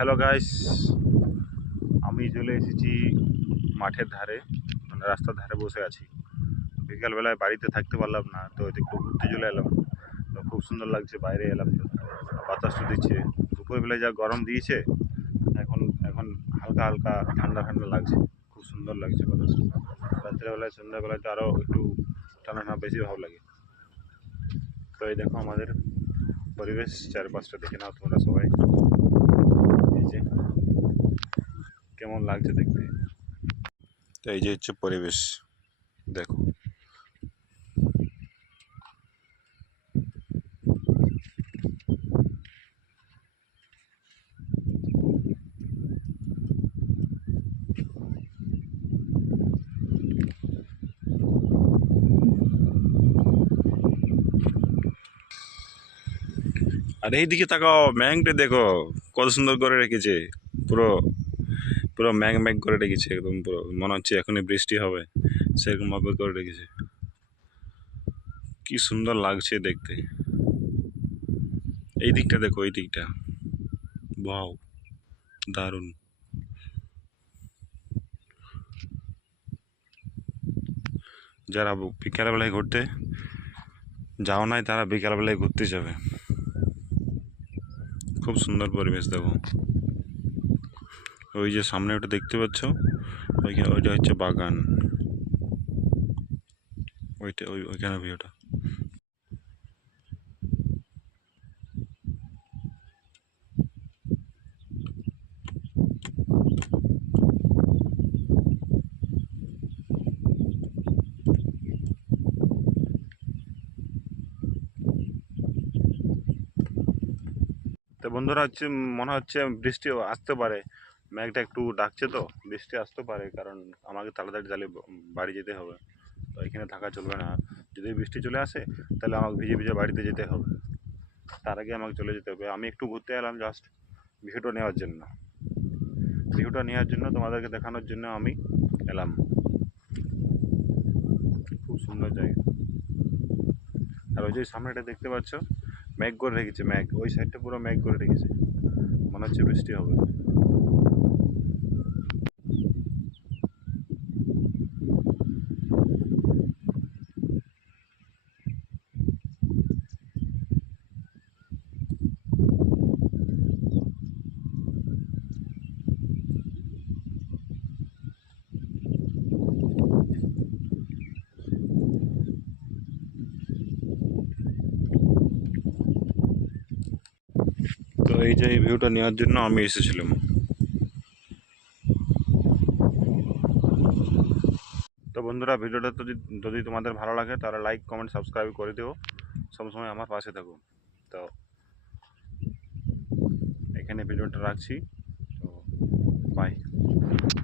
Hello guys, আমি চলে এসেছি মাঠের ধারে, মানে রাস্তার ধারে বসে আছি। বিকালবেলায় বাড়িতে থাকতে পারলাম না, তো একটু ঘুরতে চলে এলাম। তো খুব সুন্দর লাগছে, বাইরে এলাম তো বাতাসটা দিচ্ছে। দুপুরবেলায় যা গরম দিয়েছে, এখন এখন হালকা হালকা ঠান্ডা ঠান্ডা লাগছে, খুব সুন্দর লাগছে বাতাসটা। রাত্রেবেলায় সন্ধ্যাবেলায় তো আরও একটু ঠান্ডা ঠান্ডা বেশি ভালো লাগে। তো এই দেখো আমাদের পরিবেশ, চারপাশটা দেখে নাও তোমরা সবাই। এই যে কেমন লাগছে দেখতে। তো এই যে হচ্ছে পরিবেশ, দেখো। আর এইদিকে তাকাও, ম্যাংটা দেখো কত সুন্দর করে রেখেছে। পুরো পুরো ম্যাং ম্যাং করে রেখেছে, একদম পুরো মনে হচ্ছে এখনই বৃষ্টি হবে, সেরকম ভাবে করে রেখেছে। কি সুন্দর লাগছে দেখতে। এই দিকটা দেখো, এই দিকটা, ওয়াও, দারুণ। যারা বিকালবেলায় ঘুরতে যাও নাই, তারা বিকালবেলায় ঘুরতে যাবে। খুব সুন্দর পরিবেশ দেখো। ওই যে সামনে ওটা দেখতে পাচ্ছ, ওইটা হচ্ছে বাগান, ওইখানে ভিউটা। তো বন্ধুরা হচ্ছে, মনে হচ্ছে বৃষ্টি আসতে পারে। মেঘটা একটু ডাকছে, তো বৃষ্টি আসতে পারে, কারণ আমাকে তাড়াতাড়ি তাহলে বাড়ি যেতে হবে। তো এখানে থাকা চলবে না। যদি বৃষ্টি চলে আসে, তাহলে আমাকে ভিজে ভিজে বাড়িতে যেতে হবে। তার আগে আমাকে চলে যেতে হবে। আমি একটু ঘুরতে এলাম, জাস্ট ভিউটা নেওয়ার জন্য। ভিউটা নেওয়ার জন্য, তোমাদেরকে দেখানোর জন্য আমি এলাম। খুব সুন্দর জায়গা। আর ওই যে সামনেটা দেখতে পাচ্ছ, মেঘ করে রেখেছে, মেঘ ওই সাইডটা পুরো মেঘ করে রেখেছে, মনে হচ্ছে বৃষ্টি হবে। তো এই যে এই ভিউটা নেওয়ার জন্য আমি এসেছিলাম। তো বন্ধুরা, ভিডিওটা যদি যদি তোমাদের ভালো লাগে, তাহলে লাইক কমেন্ট সাবস্ক্রাইব করে দিও। সবসময় আমার পাশে থাকো। তো এখানে ভিডিওটা রাখছি। তো বাই।